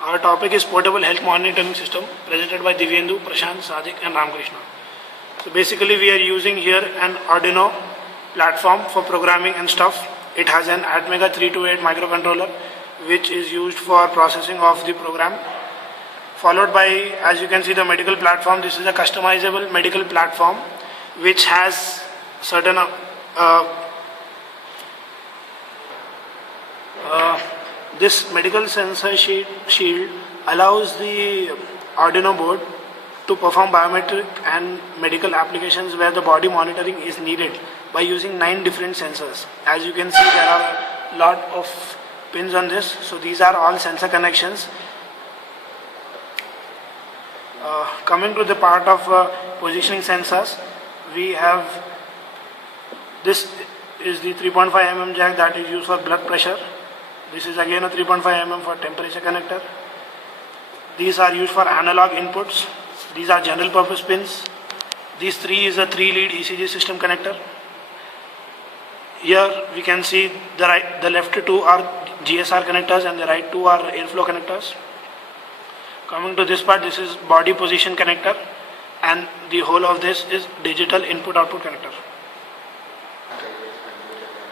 Our topic is portable health monitoring system presented by Divyendu, Prashant, Sadik and Ramakrishna. So basically we are using here an Arduino platform for programming and stuff. It has an Atmega 328 microcontroller which is used for processing of the program. Followed by, as you can see, the medical platform. This is a customizable medical platform which has certain this medical sensor shield allows the Arduino board to perform biometric and medical applications where the body monitoring is needed by using 9 different sensors. As you can see, there are a lot of pins on this. So these are all sensor connections. Coming to the part of positioning sensors, we have this is the 3.5 mm jack that is used for blood pressure. This is again a 3.5 mm for temperature connector. These are used for analog inputs. These are general purpose pins. These 3 is a 3-lead ECG system connector. Here we can see the left 2 are GSR connectors and the right 2 are airflow connectors. Coming to this part, this is body position connector and the whole of this is digital input output connector.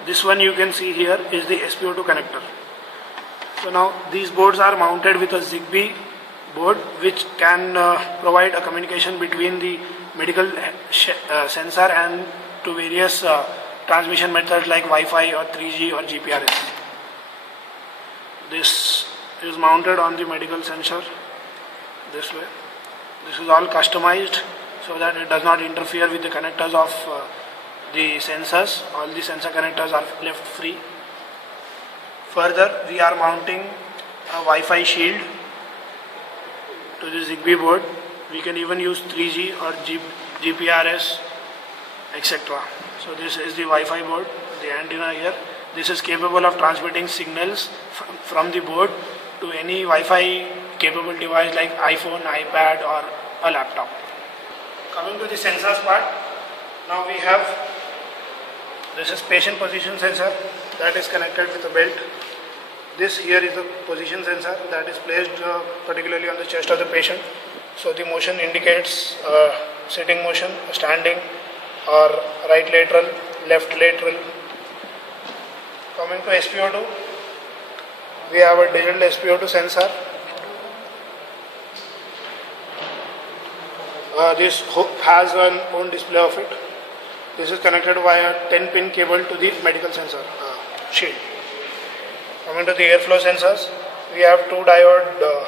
This one you can see here is the SPO2 connector. So now these boards are mounted with a Zigbee board which can provide a communication between the medical sensor and to various transmission methods like Wi-Fi or 3G or GPRS. This is mounted on the medical sensor this way. This is all customized so that it does not interfere with the connectors of the sensors. All the sensor connectors are left free. Further, we are mounting a Wi-Fi shield to the Zigbee board. We can even use 3G or GPRS, etc. So this is the Wi-Fi board, the antenna here. This is capable of transmitting signals from the board to any Wi-Fi capable device like iPhone, iPad or a laptop. Coming to the sensors part, now we have this is patient position sensor that is connected with a belt. This here is the position sensor that is placed particularly on the chest of the patient. So the motion indicates sitting motion, standing or right lateral, left lateral. Coming to SPO2, we have a digital SPO2 sensor. This has an own display of it. This is connected via 10-pin cable to the medical sensor shield. Coming to the airflow sensors, we have 2 diode.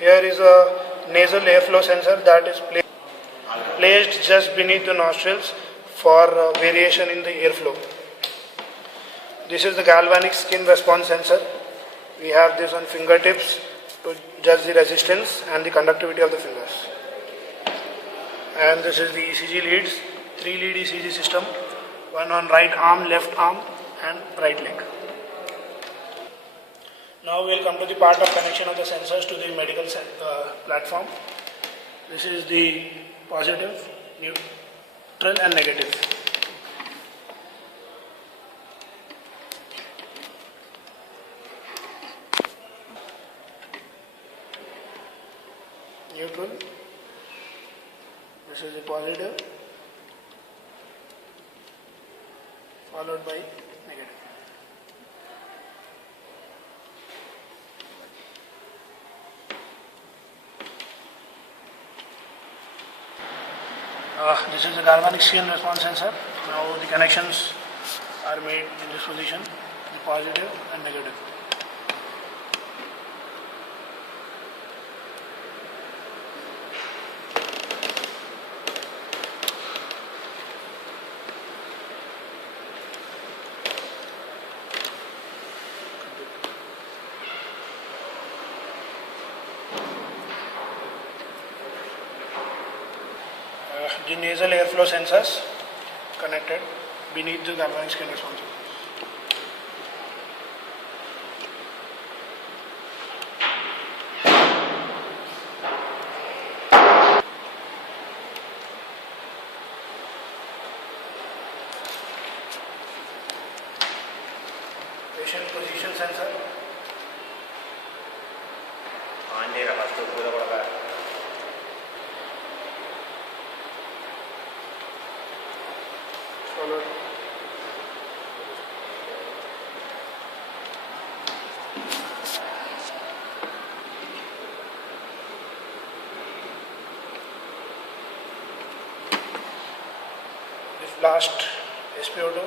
Here is a nasal airflow sensor that is placed just beneath the nostrils for variation in the airflow. This is the galvanic skin response sensor. We have this on fingertips to judge the resistance and the conductivity of the fingers. And this is the ECG leads, 3-lead ECG system, one on right arm, left arm and right leg. Now we will come to the part of connection of the sensors to the medical platform. This is the positive, neutral and negative. Neutral, this is the positive, followed by negative. This is the galvanic skin response sensor. Now the connections are made in this position, the positive and negative. The nasal airflow sensors connected beneath the galvanic skin response. Patient position sensor. Last SpO2.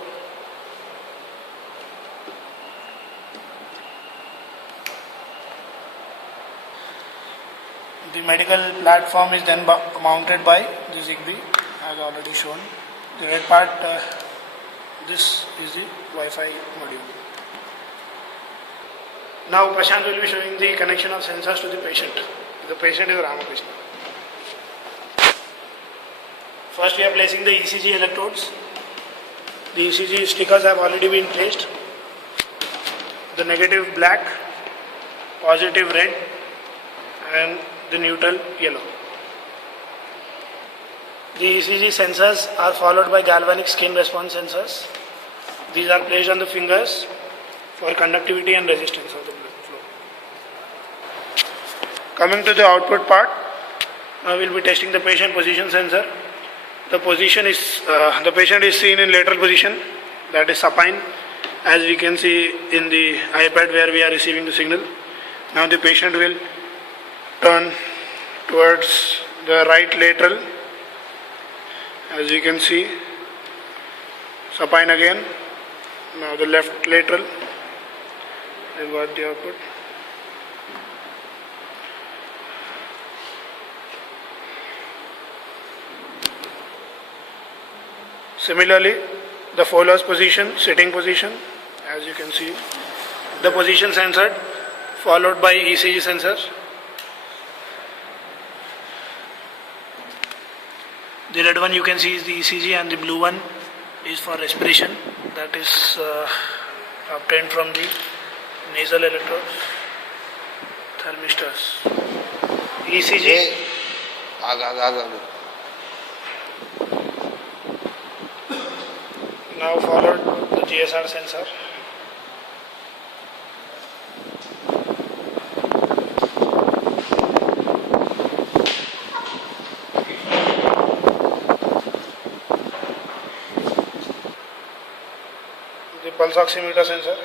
The medical platform is then mounted by the ZigBee as already shown. The red part, this is the Wi-Fi module. Now Prashant will be showing the connection of sensors to the patient. The patient is Ramakrishna. First we are placing the ECG electrodes. The ECG stickers have already been placed. The negative black, positive red and the neutral yellow. The ECG sensors are followed by galvanic skin response sensors. These are placed on the fingers for conductivity and resistance of the blood flow. Coming to the output part, now we will be testing the patient position sensor. The patient is seen in lateral position, that is supine, as we can see in the iPad where we are receiving the signal. Now the patient will turn towards the right lateral, as you can see, supine again. Now the left lateral, we got the output. Similarly, the Fowler's position, sitting position, as you can see, the position sensor followed by ECG sensor. The red one you can see is the ECG and the blue one is for respiration, that is obtained from the nasal electrodes, thermistors. ECG. Now followed the GSR sensor. The pulse oximeter sensor.